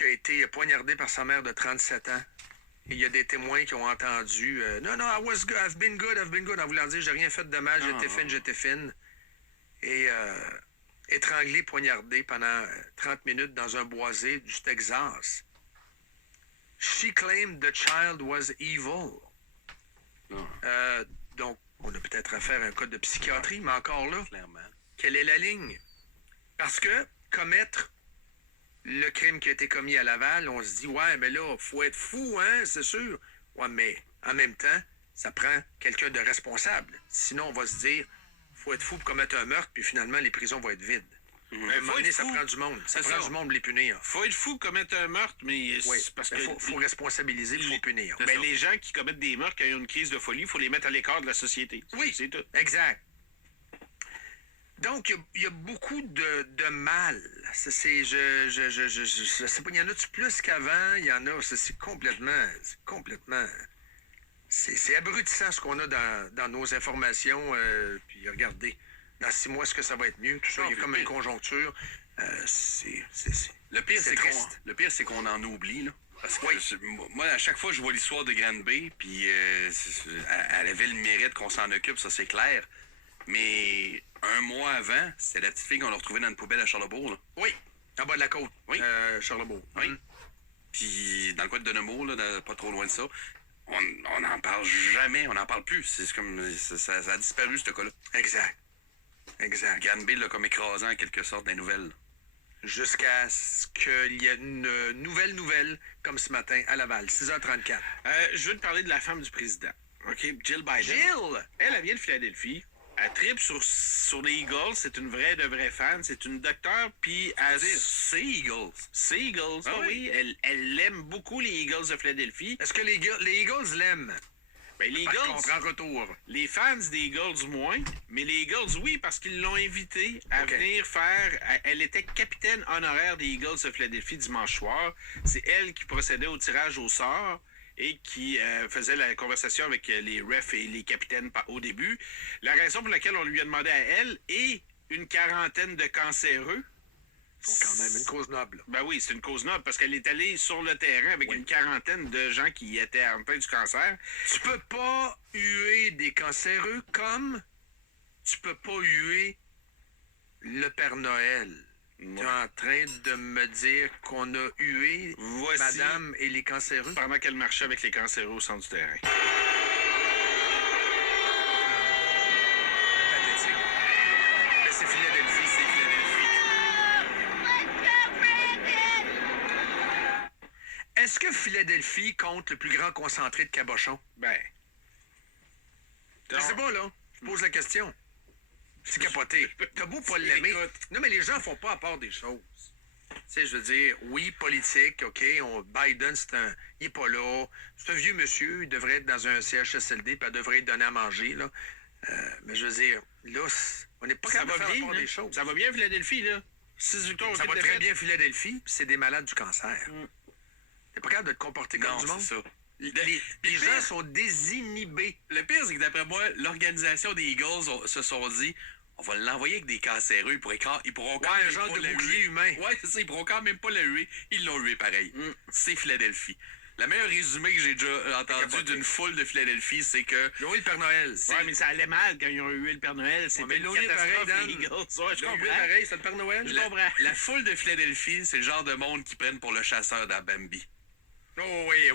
qui a été poignardé par sa mère de 37 ans. Et il y a des témoins qui ont entendu non, non, I've been good, en voulant dire j'ai rien fait de mal, j'étais fine. Et étranglé, poignardé pendant 30 minutes dans un boisé du Texas. She claimed the child was evil. Donc, on a peut-être affaire à un code de psychiatrie, mais encore là, clairement. Quelle est la ligne? Parce que commettre le crime qui a été commis à Laval, on se dit, ouais, mais là, faut être fou, hein, c'est sûr. Ouais, mais en même temps, ça prend quelqu'un de responsable. Sinon, on va se dire, faut être fou pour commettre un meurtre, puis finalement, les prisons vont être vides. À un moment donné, ça prend du monde. Ça prend du monde pour les punir. Faut être fou commettre un meurtre, mais c'est parce qu'il faut responsabiliser, il faut punir. Ben, les gens qui commettent des meurtres, qui ont une crise de folie, il faut les mettre à l'écart de la société. Oui, c'est tout. Exact. Donc, il y a beaucoup de mal. Je sais pas, il y en a-tu plus qu'avant? Il y en a, c'est complètement... C'est abrutissant ce qu'on a dans nos informations. Puis regardez, dans 6 mois, est-ce que ça va être mieux? Tout ça, il y a comme une conjoncture. Le pire, c'est qu'on en oublie, là. Parce que moi, à chaque fois, je vois l'histoire de Granby, puis elle avait le mérite qu'on s'en occupe, ça c'est clair. Mais un mois avant, c'est la petite fille qu'on a retrouvée dans une poubelle à Charlebourg, là. Oui, en bas de la côte. Oui. Charlebourg. Oui. Puis dans le coin de Denemours, là, pas trop loin de ça, on n'en parle jamais, on n'en parle plus. C'est comme ça a disparu, ce cas-là. Exact. Granby l'a comme écrasé en quelque sorte des nouvelles. Jusqu'à ce qu'il y ait une nouvelle, comme ce matin, à Laval, 6h34. Je veux te parler de la femme du président. OK? Jill Biden. Jill! Elle vient de Philadelphie. Elle tripe sur les Eagles. C'est une vraie fan. C'est une docteure. Puis c'est Eagles. C'est Eagles, oui. Elle aime beaucoup les Eagles de Philadelphie. Est-ce que les Eagles l'aiment? Ben, les Eagles, en retour. Les fans des Eagles, moins. Mais les Eagles, oui, parce qu'ils l'ont invitée à venir faire... Elle était capitaine honoraire des Eagles de Philadelphie dimanche soir. C'est elle qui procédait au tirage au sort et qui faisait la conversation avec les refs et les capitaines au début. La raison pour laquelle on lui a demandé à elle et une quarantaine de cancéreux. C'est quand même une cause noble. Ben oui, c'est une cause noble parce qu'elle est allée sur le terrain avec une quarantaine de gens qui étaient atteints du cancer. Tu peux pas huer des cancéreux comme tu peux pas huer le Père Noël. Tu es en train de me dire qu'on a hué Madame et les cancéreux? Pendant qu'elle marchait avec les cancéreux au centre du terrain. Pathétique. Mais c'est Philadelphie. Est-ce que Philadelphie compte le plus grand concentré de cabochon? Ben. Je sais pas, là. Je pose la question. C'est capoté. T'as beau pas l'aimer. Non, mais les gens font pas à part des choses. Tu sais, je veux dire, oui, politique, OK, Biden, il est pas là. C'est un vieux monsieur, il devrait être dans un CHSLD, puis il devrait être donné à manger, là. Mais je veux dire, là, on n'est pas capable de faire à part des choses. Ça va bien, Philadelphie, là. 6 victoires, ça va très bien, Philadelphie, puis c'est des malades du cancer. T'es pas capable de te comporter comme du monde? C'est ça. Les gens sont désinhibés. Le pire, c'est que d'après moi, l'organisation des Eagles se sont dit on va l'envoyer avec des cancéreux. Ils pourront quand même un genre pas de le bouclier huer. humain. Ouais, c'est ça, ils pourront quand même pas le huer. Ils l'ont hué pareil. C'est Philadelphie. Le meilleur résumé que j'ai déjà entendu d'une foule de Philadelphie, c'est que... Ils ont eu le Père Noël. Ouais, mais ça allait mal quand ils ont eu le Père Noël. C'était une catastrophe, les Eagles. Ouais, je comprends. Pareil, c'est le Père Noël. Je comprends. La foule de Philadelphie, c'est le genre de monde qui prennent pour le chasseur d'Abambi. Oh oui.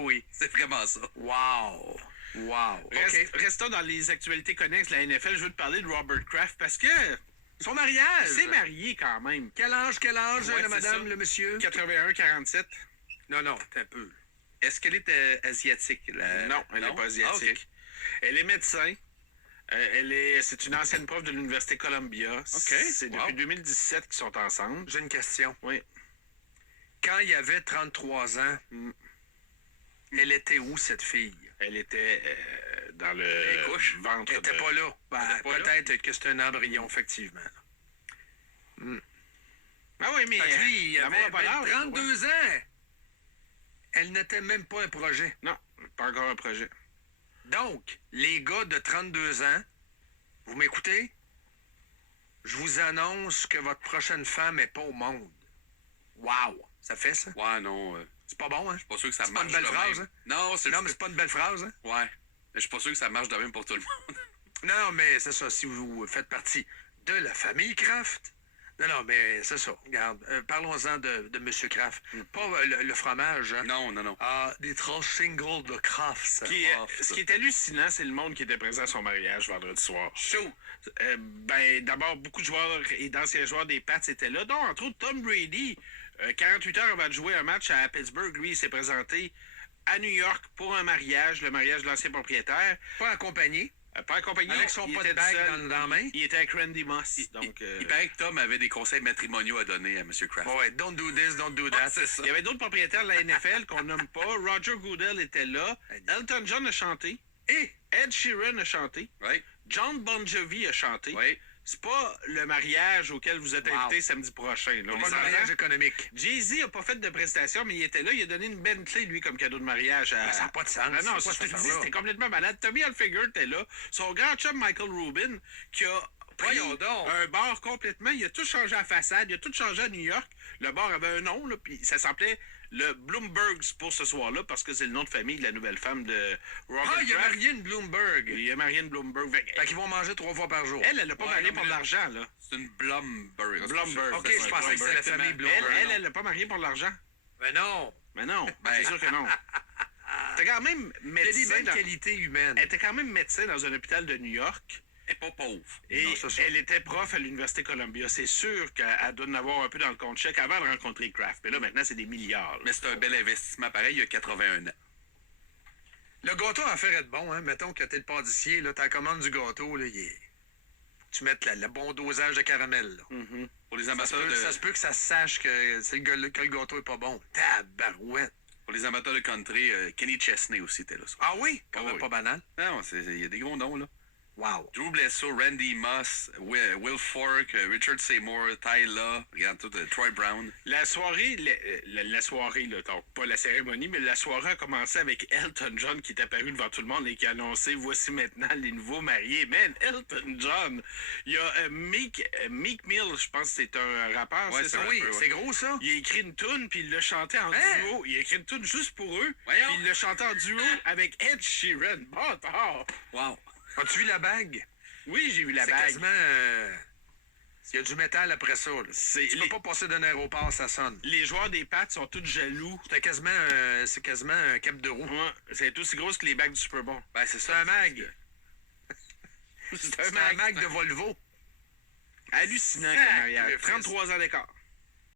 Oui. C'est vraiment ça. Wow. Restons dans les actualités connexes de la NFL. Je veux te parler de Robert Kraft parce que... Son mariage. C'est marié quand même. Quel âge, ouais, la madame, le monsieur? 81-47. Non, t'es un peu. Est-ce qu'elle est asiatique? Non, elle n'est pas asiatique. Okay. Elle est médecin. C'est une ancienne prof de l'Université Columbia. C'est depuis 2017 qu'ils sont ensemble. J'ai une question. Oui. Quand il avait 33 ans, elle était où, cette fille? Elle était dans le ventre. Elle n'était pas là. Peut-être que c'est un embryon, effectivement. Ah oui, mais lui, il avait 32 ans. Elle n'était même pas un projet. Non, pas encore un projet. Donc, les gars de 32 ans, vous m'écoutez? Je vous annonce que votre prochaine femme n'est pas au monde. Wow! Ça fait ça? Ouais, non. C'est pas bon, hein? Je suis pas sûr que ça C'est pas marche une belle de phrase, même. hein? Non, c'est Non, mais c'est pas une belle phrase, hein? Ouais. Mais je suis pas sûr que ça marche de même pour tout le monde. Non, mais c'est ça. Si vous faites partie de la famille Kraft. Non, mais c'est ça. Regarde, parlons-en de M. Kraft. Pas le fromage, hein? Non, non, non. Ah, des tranches singles de Kraft, ça. Ce qui est hallucinant, c'est le monde qui était présent à son mariage vendredi soir. Chaud. D'abord, beaucoup de joueurs et d'anciens joueurs des Pats étaient là, dont entre autres Tom Brady. 48 heures avant de jouer un match à Pittsburgh, lui, il s'est présenté à New York pour un mariage, le mariage de l'ancien propriétaire. Pas accompagné. Pas accompagné. Avec son il pot était de bague seul. dans la main. Il était avec Randy Moss. Donc, Il paraît que Tom avait des conseils matrimoniaux à donner à M. Kraft. Ouais, don't do this, don't do that. C'est ça. il y avait d'autres propriétaires de la NFL qu'on nomme pas. Roger Goodell était là. Elton John a chanté. Et Ed Sheeran a chanté. Oui, John Bon Jovi a chanté. oui. C'est pas le mariage auquel vous êtes invité samedi prochain. Là. pas le mariage économique. Jay-Z a pas fait de prestation, mais il était là. Il a donné une Bentley, lui, comme cadeau de mariage. Ça n'a pas de sens. Non, non, c'est ça, quoi je te cette dis, affaire-là? c'était complètement malade. Tommy Hilfiger était là. Son grand chum Michael Rubin, qui a pris Voyons donc. un bar complètement. Il a tout changé à façade. Il a tout changé à New York. Le bar avait un nom, là, puis ça s'appelait le Bloombergs pour ce soir-là, parce que c'est le nom de famille de la nouvelle femme de Robert Ah, il a Kraft. marié une Bloomberg. Il a marié une Bloomberg. Fait qu'ils vont manger 3 fois par jour. Elle n'a pas Ouais, marié non, pour mais- de l'argent, là. C'est une Blumberg. Blumberg. Ok, je pensais que c'était la famille Elle, Bloomberg. elle n'a pas marié pour de l'argent. Mais non. Mais non, Ben- c'est sûr que non. T'es quand même Il y a des médecin. belles qualités humaines. Elle était quand même médecin dans un hôpital de New York. Elle est pas pauvre. Et Non, ça. elle était prof à l'Université Columbia. C'est sûr qu'elle doit en avoir un peu dans le compte chèque avant de rencontrer Kraft. Mais là, maintenant, c'est des milliards. là. Mais c'est un bel investissement pareil, il y a 81 ans. Le gâteau à faire être bon, hein. Mettons que t'es le pâtissier, là, ta commande du gâteau, là, il est... Tu mets le bon dosage de caramel, là. Pour les Ça se amateurs peut- de, ça se peut que ça se sache que, que le gâteau est pas bon. Tabarouette. pour les amateurs de country, Kenny Chesney aussi était là. ça. Ah oui? Quand Ah même oui. pas banal. Non, il y a des gros noms, là. Wow. Drew Bledsoe, Randy Moss, Will Fork, Richard Seymour, Ty Law, regarde tout, Troy Brown. La soirée, la soirée, là, donc pas la cérémonie, mais la soirée a commencé avec Elton John qui est apparu devant tout le monde et qui a annoncé voici maintenant les nouveaux mariés. Man, Elton John! Il y a Meek Mill, je pense que c'est un rappeur, Ouais, c'est c'est ça? un Oui, peu, ouais. c'est gros, ça. Il a écrit une toune, puis il l'a chanté en Hein? duo. Il a écrit une toune juste pour eux, Voyons. puis il l'a chanté en duo avec Ed Sheeran. Bâtard! Wow. As-tu vu la bague? Oui, j'ai vu la C'est bague. quasiment... Il y a du métal après ça, là. C'est Tu les- peux pas passer d'un aéroport, ça sonne. Les joueurs des Pats sont tous jaloux. C'est quasiment un cap de roue. Ouais, c'est aussi gros que les bagues du Super Bowl. Ben, c'est C'est ça. un mag. C'est C'est un mag de Volvo. Hallucinant Sacré comme mariage. Christ. 33 ans d'écart.